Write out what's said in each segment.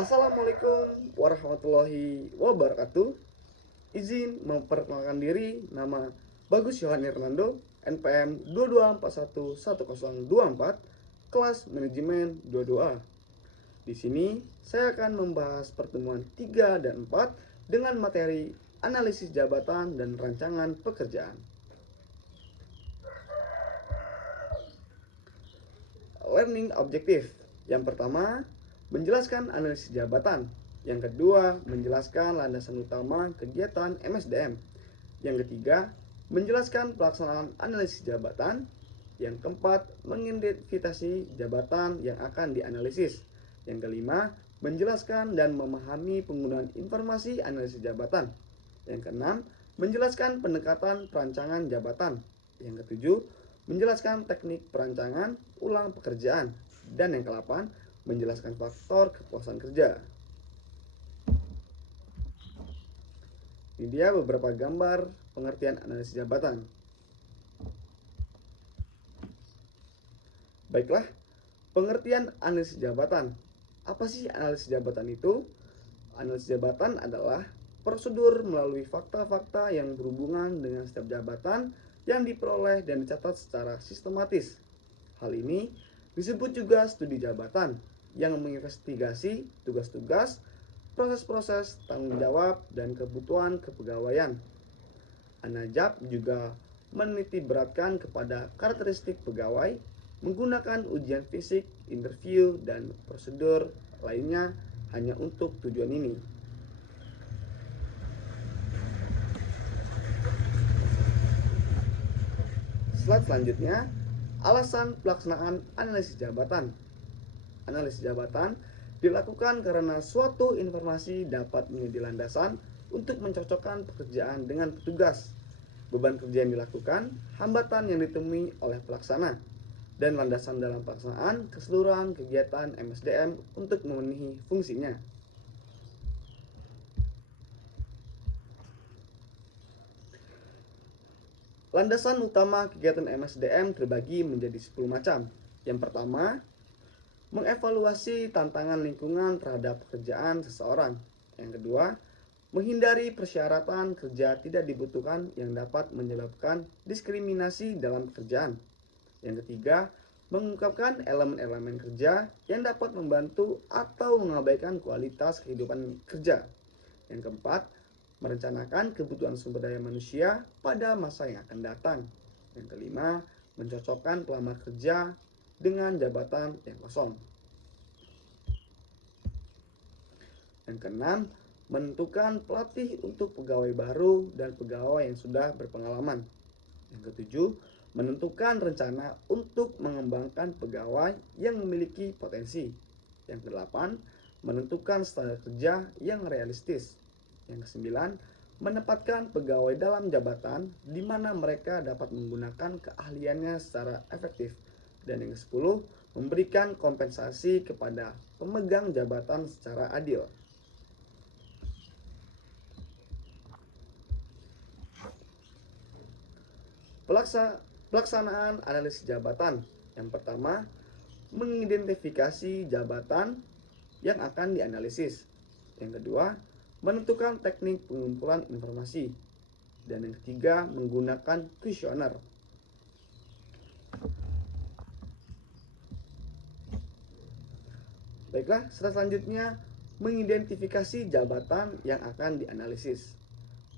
Assalamualaikum warahmatullahi wabarakatuh. Izin memperkenalkan diri, nama Bagus Yohan Hernando, NPM 22411024, kelas manajemen 22A. Di sini saya akan membahas pertemuan 3 dan 4 dengan materi analisis jabatan dan rancangan pekerjaan. Learning objektif. Yang pertama, menjelaskan analisis jabatan. Yang kedua, menjelaskan landasan utama kegiatan MSDM. Yang ketiga, menjelaskan pelaksanaan analisis jabatan. Yang keempat, mengidentifikasi jabatan yang akan dianalisis. Yang kelima, menjelaskan dan memahami penggunaan informasi analisis jabatan. Yang keenam, menjelaskan pendekatan perancangan jabatan. Yang ketujuh, menjelaskan teknik perancangan ulang pekerjaan. Dan yang ke-8, menjelaskan faktor kepuasan kerja. Ini dia beberapa gambar pengertian analisis jabatan. Baiklah, pengertian analisis jabatan. Apa sih analisis jabatan itu? Analisis jabatan adalah prosedur melalui fakta-fakta yang berhubungan dengan setiap jabatan yang diperoleh dan dicatat secara sistematis. Hal ini disebut juga studi jabatan yang menginvestigasi tugas-tugas, proses-proses, tanggung jawab, dan kebutuhan kepegawaian. Anajab juga menitiberatkan kepada karakteristik pegawai menggunakan ujian fisik, interview, dan prosedur lainnya hanya untuk tujuan ini. Slide selanjutnya, alasan pelaksanaan analisis jabatan. Analisis jabatan dilakukan karena suatu informasi dapat menjadi landasan untuk mencocokkan pekerjaan dengan petugas, beban kerja yang dilakukan, hambatan yang ditemui oleh pelaksana, dan landasan dalam pelaksanaan keseluruhan kegiatan MSDM untuk memenuhi fungsinya. Landasan utama kegiatan MSDM terbagi menjadi 10 macam. Yang pertama, mengevaluasi tantangan lingkungan terhadap pekerjaan seseorang. Yang kedua, menghindari persyaratan kerja tidak dibutuhkan yang dapat menyebabkan diskriminasi dalam pekerjaan. Yang ketiga, mengungkapkan elemen-elemen kerja yang dapat membantu atau mengabaikan kualitas kehidupan kerja. Yang keempat, merencanakan kebutuhan sumber daya manusia pada masa yang akan datang. Yang kelima, mencocokkan pelamar kerja dengan jabatan yang kosong. Yang keenam, menentukan pelatih untuk pegawai baru dan pegawai yang sudah berpengalaman. Yang ketujuh, menentukan rencana untuk mengembangkan pegawai yang memiliki potensi. Yang kedelapan, menentukan standar kerja yang realistis. Yang kesembilan, menempatkan pegawai dalam jabatan di mana mereka dapat menggunakan keahliannya secara efektif. Dan yang ke-10, memberikan kompensasi kepada pemegang jabatan secara adil. Pelaksanaan analisis jabatan. Yang pertama, mengidentifikasi jabatan yang akan dianalisis. Yang kedua, menentukan teknik pengumpulan informasi. Dan yang ketiga, menggunakan kuesioner. Baiklah, selanjutnya mengidentifikasi jabatan yang akan dianalisis.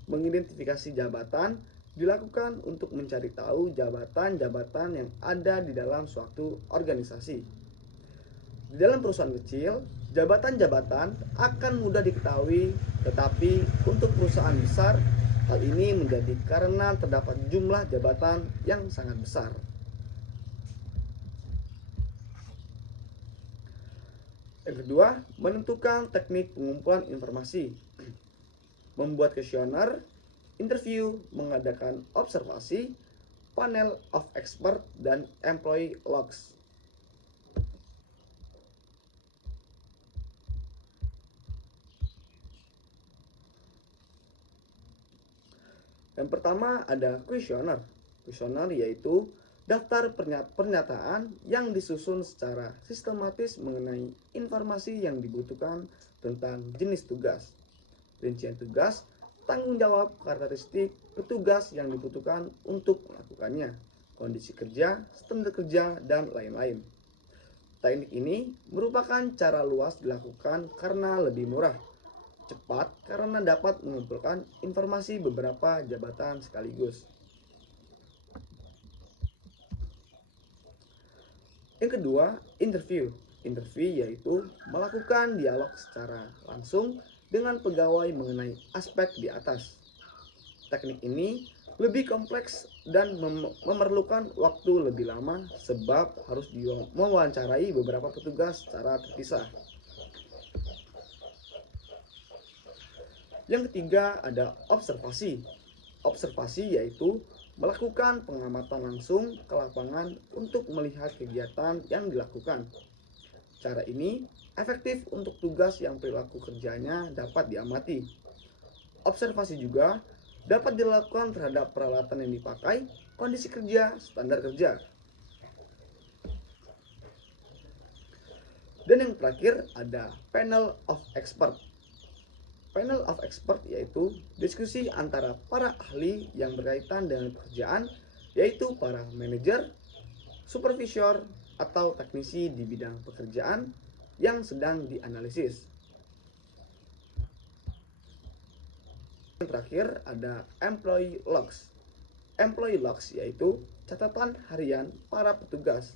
Mengidentifikasi jabatan dilakukan untuk mencari tahu jabatan-jabatan yang ada di dalam suatu organisasi. Di dalam perusahaan kecil, jabatan-jabatan akan mudah diketahui, tetapi untuk perusahaan besar, hal ini menjadi karena terdapat jumlah jabatan yang sangat besar. Yang kedua, menentukan teknik pengumpulan informasi. Membuat kuesioner, interview, mengadakan observasi, panel of expert, dan employee logs. Yang pertama ada kuesioner. Kuesioner yaitu Daftar pernyataan yang disusun secara sistematis mengenai informasi yang dibutuhkan tentang jenis tugas, rincian tugas, tanggung jawab, karakteristik petugas yang dibutuhkan untuk melakukannya, kondisi kerja, standar kerja, dan lain-lain. Teknik ini merupakan cara luas dilakukan karena lebih murah, cepat karena dapat mengumpulkan informasi beberapa jabatan sekaligus. Yang kedua, interview. Interview yaitu melakukan dialog secara langsung dengan pegawai mengenai aspek di atas. Teknik ini lebih kompleks dan memerlukan waktu lebih lama sebab harus mewawancarai beberapa petugas secara terpisah. Yang ketiga ada observasi. Observasi yaitu melakukan pengamatan langsung ke lapangan untuk melihat kegiatan yang dilakukan. Cara ini efektif untuk tugas yang perilaku kerjanya dapat diamati. Observasi juga dapat dilakukan terhadap peralatan yang dipakai, kondisi kerja, standar kerja. Dan yang terakhir ada panel of expert. Panel of expert yaitu diskusi antara para ahli yang berkaitan dengan pekerjaan, yaitu para manajer, supervisor, atau teknisi di bidang pekerjaan yang sedang dianalisis. Yang terakhir ada employee logs. Employee logs yaitu catatan harian para petugas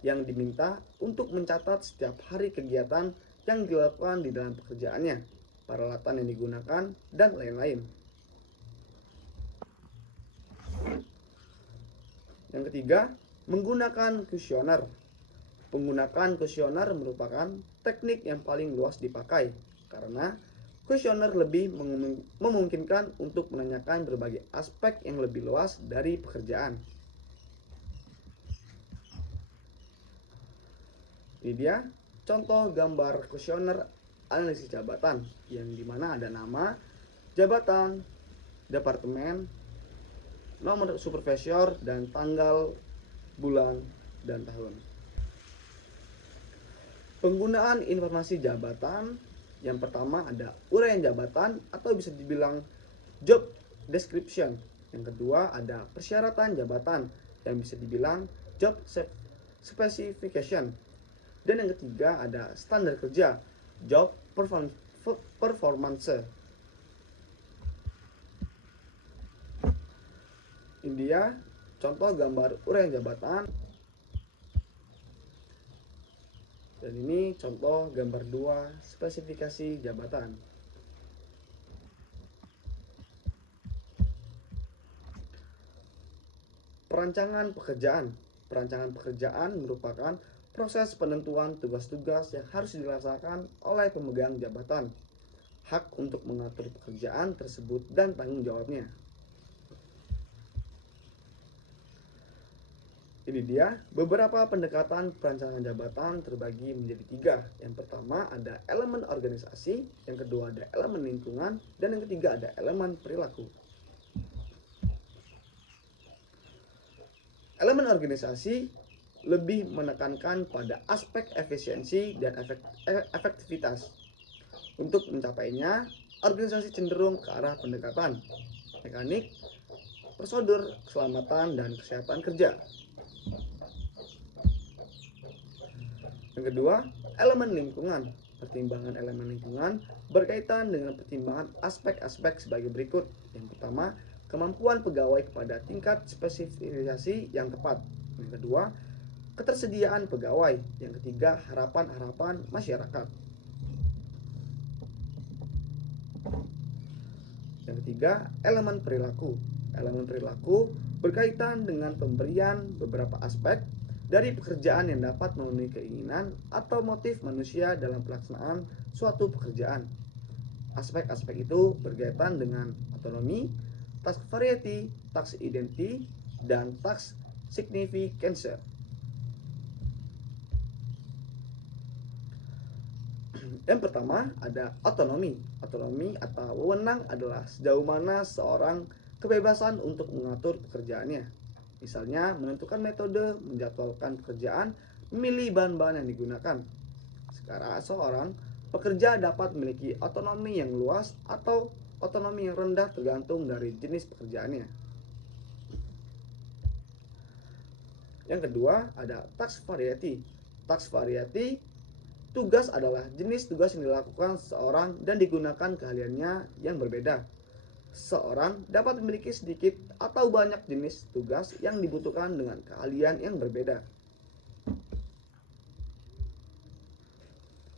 yang diminta untuk mencatat setiap hari kegiatan yang dilakukan di dalam pekerjaannya, peralatan yang digunakan, dan lain-lain. Yang ketiga, menggunakan kuesioner. Penggunaan kuesioner merupakan teknik yang paling luas dipakai karena kuesioner lebih memungkinkan untuk menanyakan berbagai aspek yang lebih luas dari pekerjaan. Ini dia contoh gambar kuesioner analisis jabatan yang dimana ada nama, jabatan, departemen, nomor supervisor, dan tanggal, bulan, dan tahun. Penggunaan informasi jabatan yang pertama ada uraian jabatan atau bisa dibilang job description. Yang kedua ada persyaratan jabatan yang bisa dibilang job specification. Dan yang ketiga ada standar kerja, job performance. Ini dia contoh gambar uraian jabatan. Dan ini contoh gambar 2 spesifikasi jabatan. Perancangan pekerjaan. Perancangan pekerjaan merupakan proses penentuan tugas-tugas yang harus dilaksanakan oleh pemegang jabatan, hak untuk mengatur pekerjaan tersebut, dan tanggung jawabnya. Ini dia beberapa pendekatan perancangan jabatan terbagi menjadi 3. Yang pertama ada elemen organisasi, yang kedua ada elemen lingkungan, dan yang ketiga ada elemen perilaku. Elemen organisasi lebih menekankan pada aspek efisiensi dan efektivitas. Untuk mencapainya, organisasi cenderung ke arah pendekatan mekanik, prosedur, keselamatan, dan kesehatan kerja. Yang kedua, elemen lingkungan. Pertimbangan elemen lingkungan berkaitan dengan pertimbangan aspek-aspek sebagai berikut. Yang pertama, kemampuan pegawai kepada tingkat spesifikasi yang tepat. Yang kedua, ketersediaan pegawai. Yang ketiga, harapan-harapan masyarakat. Yang ketiga, elemen perilaku. Elemen perilaku berkaitan dengan pemberian beberapa aspek dari pekerjaan yang dapat memenuhi keinginan atau motif manusia dalam pelaksanaan suatu pekerjaan. Aspek-aspek itu berkaitan dengan otonomi, task variety, task identity, dan task significance. Yang pertama ada otonomi. Otonomi atau wewenang adalah sejauh mana seorang kebebasan untuk mengatur pekerjaannya. Misalnya menentukan metode, menjadwalkan pekerjaan, memilih bahan-bahan yang digunakan. Sekarang seorang pekerja dapat memiliki otonomi yang luas atau otonomi yang rendah tergantung dari jenis pekerjaannya. Yang kedua ada task variety. Task variety, tugas adalah jenis tugas yang dilakukan seseorang dan digunakan keahliannya yang berbeda. Seseorang dapat memiliki sedikit atau banyak jenis tugas yang dibutuhkan dengan keahlian yang berbeda.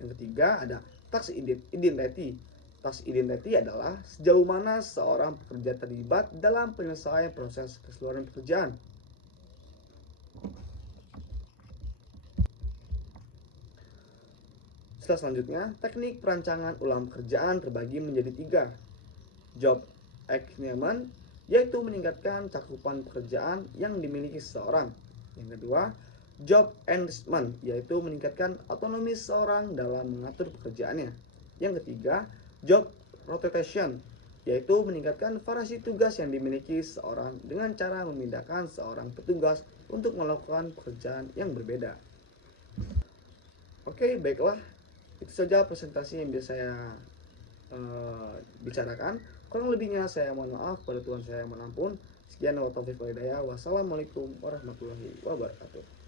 Yang ketiga ada task identity. Task identity adalah sejauh mana seorang pekerja terlibat dalam penyelesaian proses keseluruhan pekerjaan. Selanjutnya, teknik perancangan ulang pekerjaan terbagi menjadi 3. Job achievement, yaitu meningkatkan cakupan pekerjaan yang dimiliki seseorang. Yang kedua, job enrichment, yaitu meningkatkan otonomi seseorang dalam mengatur pekerjaannya. Yang ketiga, job rotation, yaitu meningkatkan variasi tugas yang dimiliki seseorang dengan cara memindahkan seorang petugas untuk melakukan pekerjaan yang berbeda. Oke, baiklah. Itu saja presentasi yang bisa saya bicarakan. Kurang lebihnya saya mohon maaf, pada Tuhan saya mohon ampun. Sekian wa taufiq wal hidayah. Wassalamualaikum warahmatullahi wabarakatuh.